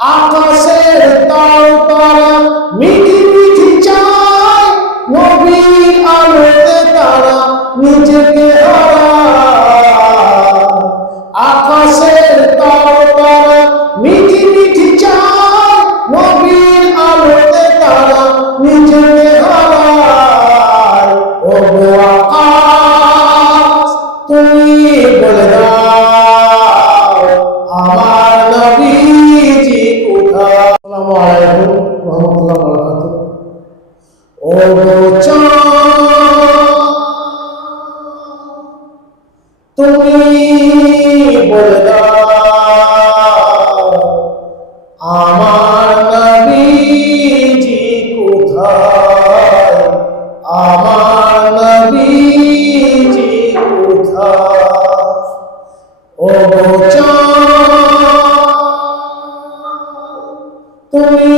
আকাশের তারা মিঠি মিঠি চায়, নবীর আলোতে তারা নিজেকে হারায়। আকাশের তারা মিঠি মিঠি চায়, নবীর আলোতে তারা নিজেকে হারায়। ও গো আকাশ, তুমি বলে দাও আমার নবীজি কোথায়। আসসালামু আলাইকুম ওয়া রাহমাতুল্লাহি ওয়া বারাকাতুহু। ও গো চাঁদ, তুমি বলে দাও আমার নবীজি কোথায়, আমার নবীজি কোথায়। ও গো চাঁদ, তুমি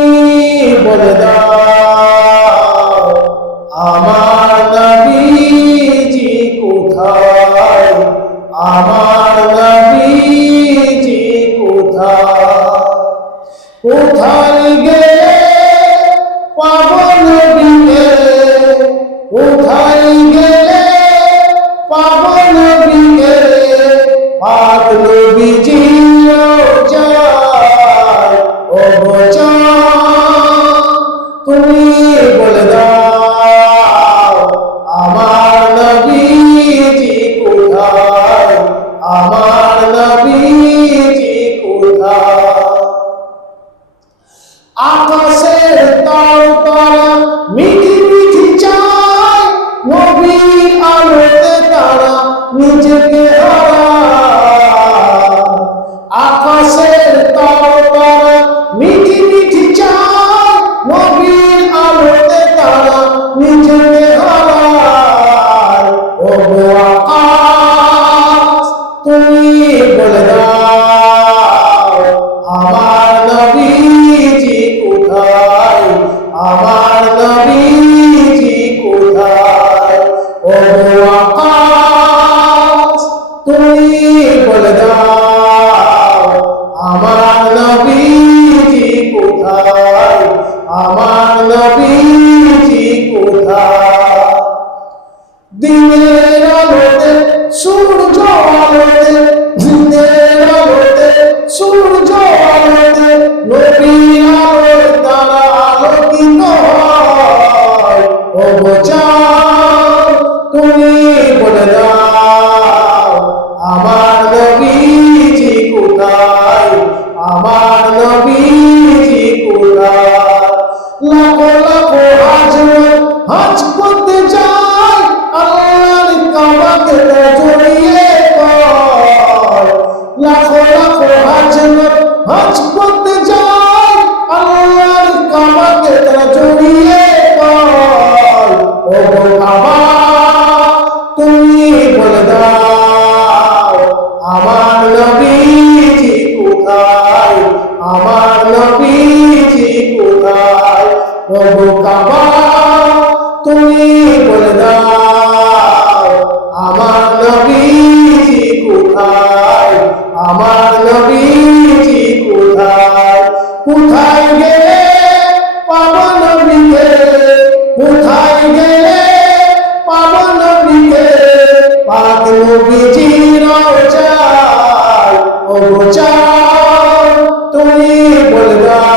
বলে দাও আমার নবীজি কোথায়, আমার নবীজি কোথায়। কোথায় গেলে পাবো নবীকে, কোথায় গেলে পাবো নবীকে, পাক নবীজি রোজায়। ও গো চাঁদ, তুমি বলে দাও আমার নবীজি কোথায়, আমার নবীজি কোথায়। আকাশের তারা মিঠি মিঠি চায়, নবীর আলোতে তারা নিজেকে হারায়। আকাশের তারা মিঠি মিঠি চায়, নবীর আলোতে তারা নিজেকে হারায়। ও গো আকাশ, তুমি বলে দাও আমার নবীজি কোথায়, আমার নবীজি কোথায়। ও গো আকাশ, তুমি বলে দাও আমার নবীজি কোথায়, আমার নবীজি কোথায়। দিনের আলোতে সূর্য আলোতে, দিনের আলোতে সূর্য আলোতে, নবীর আলোয় তারা আলোকিত হয়। ও গো চাঁদ, তুমি বলে দাও আমার নবীজি কোথায়, আমার নবীজি কোথায়। লাখো লাখো হজ করতে যায়, আল্লাহর কাবাকে জড়িয়ে পায়। লাখো লাখো হজ করতে যায়, আল্লাহর কাবাকে জড়িয়ে পায়। ও গো কাবা, তুমি বলে দাও আমার নবীজি কোথায়, আমার নবীজি কোথায়। ও গো কাবা, তুমি বলে দাও আমার নবীজি কোথায়, আমার নবীজি কোথায়। কোথায় গেলে পাবো নবীকে, কোথায় গেলে পাবো নবীকে, পাক নবীজি রোজায়। ও গো চাঁদ, তুমি বলে দাও